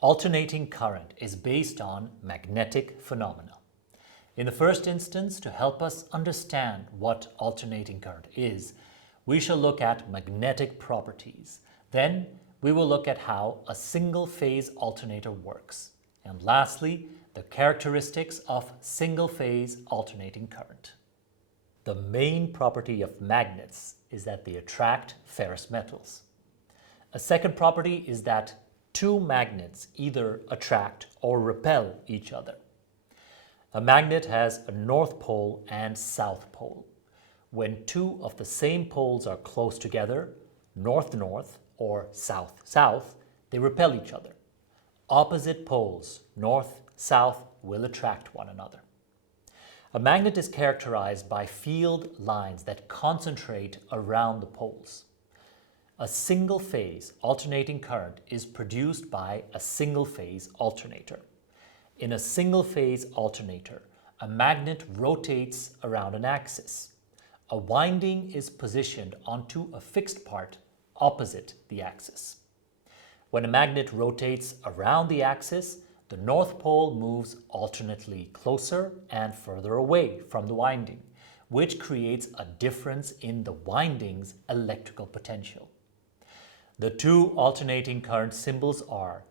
Alternating current is based on magnetic phenomena. In the first instance, to help us understand what alternating current is, we shall look at magnetic properties. Then we will look at how a single-phase alternator works. And lastly, the characteristics of single-phase alternating current. The main property of magnets is that they attract ferrous metals. A second property is that two magnets either attract or repel each other. A magnet has a north pole and south pole. When two of the same poles are close together, north-north or south-south, they repel each other. Opposite poles, north-south, will attract one another. A magnet is characterized by field lines that concentrate around the poles. A single-phase alternating current is produced by a single-phase alternator. In a single-phase alternator, a magnet rotates around an axis. A winding is positioned onto a fixed part opposite the axis. When a magnet rotates around the axis, the north pole moves alternately closer and further away from the winding, which creates a difference in the winding's electrical potential. The two alternating current symbols are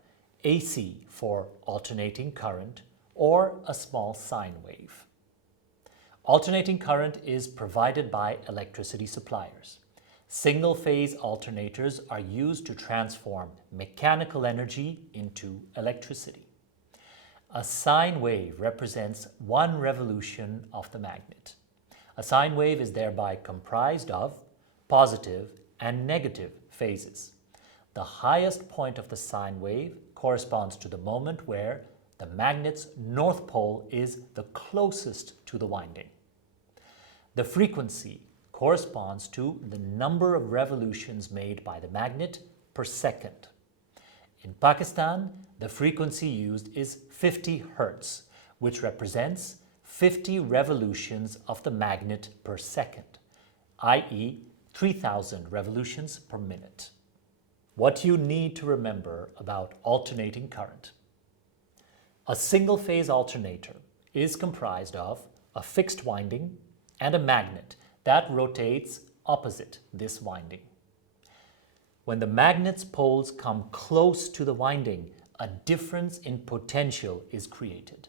AC for alternating current or a small sine wave. Alternating current is provided by electricity suppliers. Single-phase alternators are used to transform mechanical energy into electricity. A sine wave represents one revolution of the magnet. A sine wave is thereby comprised of positive and negative phases. The highest point of the sine wave corresponds to the moment where the magnet's north pole is the closest to the winding. The frequency corresponds to the number of revolutions made by the magnet per second. In Pakistan, the frequency used is 50 Hz, which represents 50 revolutions of the magnet per second, i.e. 3,000 revolutions per minute. What you need to remember about alternating current. A single-phase alternator is comprised of a fixed winding and a magnet that rotates opposite this winding. When the magnet's poles come close to the winding, a difference in potential is created.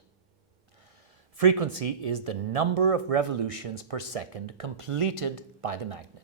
Frequency is the number of revolutions per second completed by the magnet.